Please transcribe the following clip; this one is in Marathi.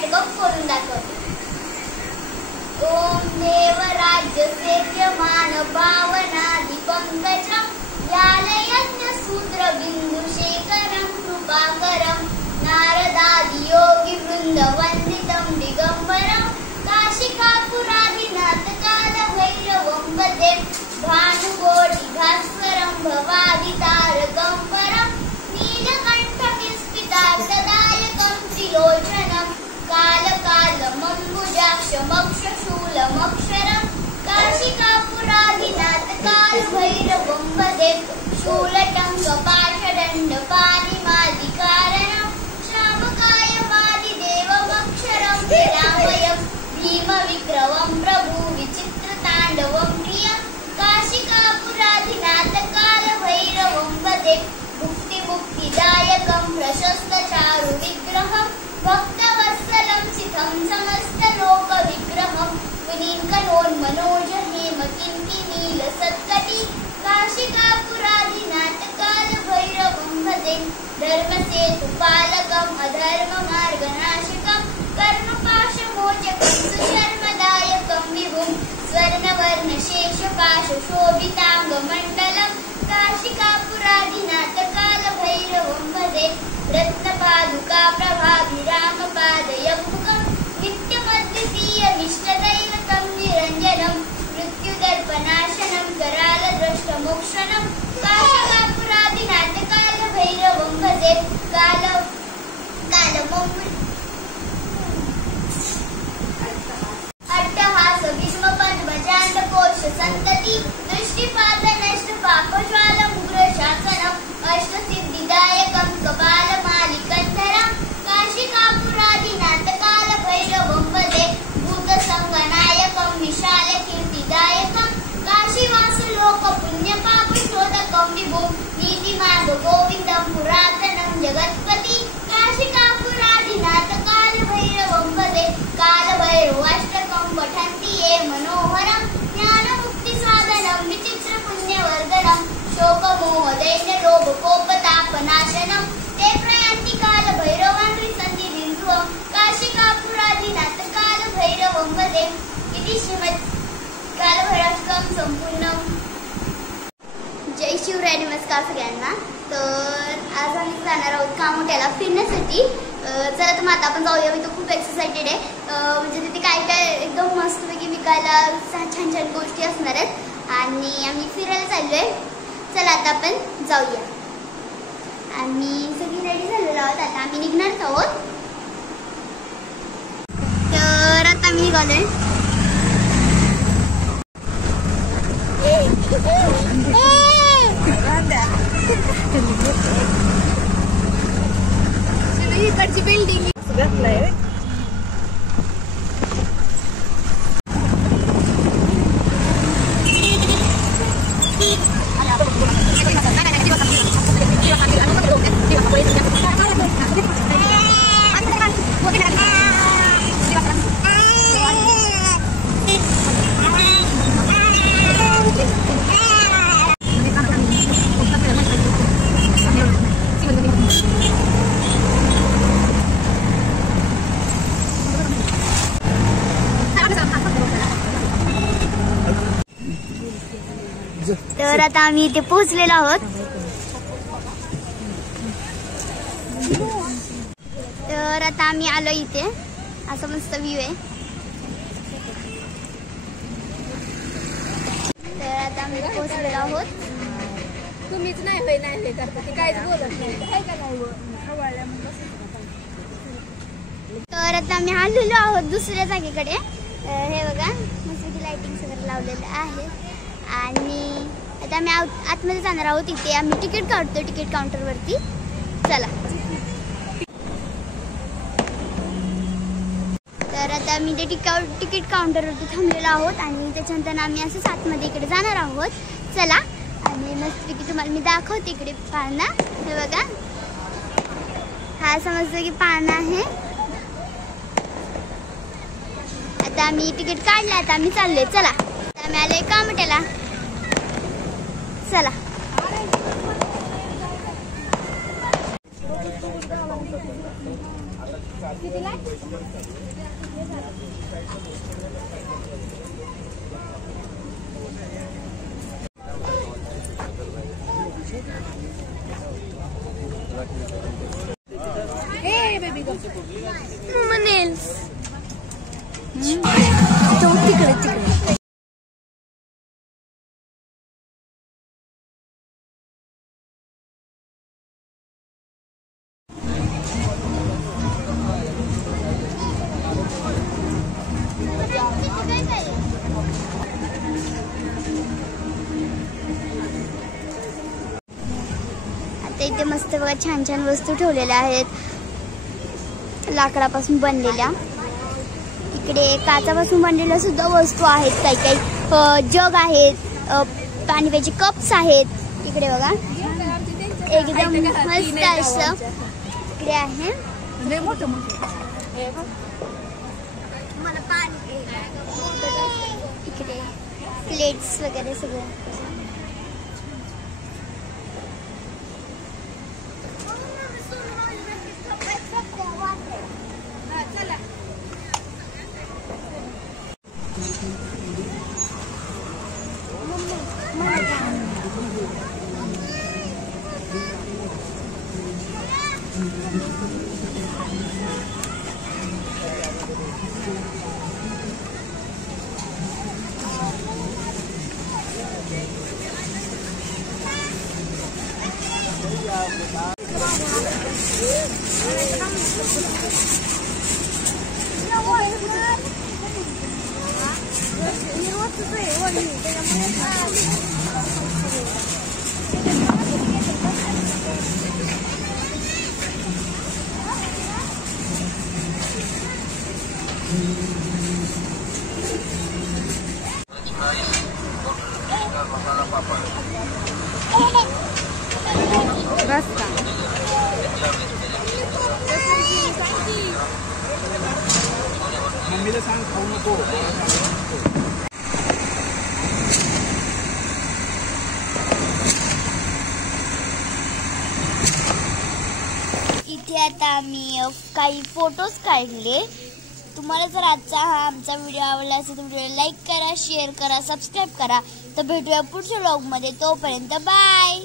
नाटक करून दाखवते। ओम देवराज्य सेव्यमान पावनादि पंकजं व्यालयज्ञ सूत्र बिंदु शेखरं कृपाकरं नारदादि योगी वृंद वंदितं दिगंबरं काशिकापुरादिनाथ काल भैरवं वन्दे भानुकोटि भास्करं भवादितारकं परं नीलकण्ठविस्मितार्थदायकं त्रिलोचनं कालकालमम्बुजाक्षमक्षशूलमक्षरं काशिकापुरादिनाथ कालभैरवं वन्दे शूलटङ्कपाशदण्डपाणिमादिकारणं श्यामकायमादिदेवमक्षरं विरामयं भीमविक्रमं प्रभु विचित्रताण्डवं प्रियं काशिकापुरादिनाथ कालभैरवं वन्दे मुक्तिदायकं प्रशस्तचारुविग्रहं भक्तवत्सलं चितं समस्तलोकविग्रहं विनीलकनोन्मनोज हेमकिङ्किनीलसत्कटी काशिकापुरादिनाथ कालभैरवं भजे धर्मसेतुपालकम् अधर्ममार्गनाशकं कर्मपाशमोचकं सुशर्मदायकं विभुं स्वर्णवर्णशेषपाशशोभिताङ्गमण्डलं काशिकापुरादिनाथ कालभैरवं भजे रत्नपादुका प्रभाभिरामपादयम्बुकं नित्यमद्वितीयमिष्टदैवतं निरञ्जनं मृत्युदर्पनाशनं करालद्रष्टमोक्षणं काशिकापुरादिनाथ कालभैरवं भजे अट्टहास भीष्मपद्मजाण्डकोश सन्तति दृष्टिपातनष्टपापज्वालमुग्रशासनम् अष्टसिद्धिदायकं कपालमालिकन्धरं काशिकापुरादिनाथ कालभैरवं वन्दे भूतसङ्गनायकं विशालकीर्तिदायकं काशीवासलोकपुण्यपापशोधकं विभुं नीतिमार्गगोविन्दं पुरातनं जगत्पति काशिकापुरादिनाथ कालभैरवं वन्दे कालभैरवाष्टकं पठन्ति ये मनोहरं ज्ञानमुक्तिसाधनं विचित्रपुण्यवर्धनं शोकमोहदैन्यलोभकोपतापनाशनं ते प्रयान्ति कालभैरवान् त्रिसन्धिबिन्दुं काशिकापुरादिनाथ कालभैरवं वन्दे इति श्रीमद् कालभैरवाष्टकं संपूर्णम्। जय शिवराय, नमस्कार सगळ्यांना। तर आज आम्ही जाणार आहोत कामोठ्याला फिरण्यासाठी। चला तर मग आता आपण जाऊया। मी तर खूप एक्साइटेड आहे, म्हणजे तिथे काय काय एकदम मस्तपैकी विकायला छान छान गोष्टी असणार आहेत आणि आम्ही फिरायला चाललोय। चला आता आपण जाऊया। आम्ही सगळी रेडी झालेलो आहोत, आता आम्ही निघणारच आहोत। तर आता आम्ही निघालोय। इकडची बिल्डिंग घातलाय। तर आता आम्ही इथे पोहोचलेलो आहोत। तर आता आम्ही आलो इथे, असं मस्त व्ह्यू आहे। तर आता आम्ही पोहोचलेलो आहोत। तुम्हीच नाही करता ते काहीच बोलत नाही। तर आता आम्ही आलेलो आहोत दुसऱ्या जागेकडे। हे बघा मस्त लाइटिंग वगैरे लावलेलं आहे आणि आता आम्ही आतमध्ये जाणार आहोत। इथे आम्ही तिकीट काढतो तिकीट काउंटरवरती। चला तर आता आम्ही ते तिकीट काउंटरवरती थांबलेलो आहोत आणि त्याच्यानंतर आम्ही असं आतमध्ये इकडे जाणार आहोत। चला आणि मस्तपैकी तुम्हाला मी दाखवते इकडे पाळणा। हे बघा हा समजतो की पाळणा आहे। आता आम्ही तिकीट काढलं, आता आम्ही चाललोय। चला आता आम्ही आलोय कामोठ्याला। चला कितीला? ए बेबी गो म्हणेल तो तिकडे तिकडे. आता इथे मस्त बघा छान छान वस्तू ठेवलेल्या आहेत लाकडापासून बनलेल्या. इकडे काचापासून बनलेल्या सुद्धा वस्तू आहेत. काही काही जग आहेत, पाणी प्यायचे कप्स आहेत. इकडे बघा एकदम मस्त असं इकडे आहे. इकडे प्लेट्स वगैरे सगळं. रस्ता मम्मीला सांग खाऊ नको. इथे आता आम्ही काही फोटोज काढले. तुम्हाला जर आजचा हा आमचा व्हिडिओ आवडला असेल तर व्हिडिओ लाईक करा, शेअर करा, सबस्क्राईब करा. तर भेटूया पुढच्या व्लॉगमध्ये. तोपर्यंत बाय.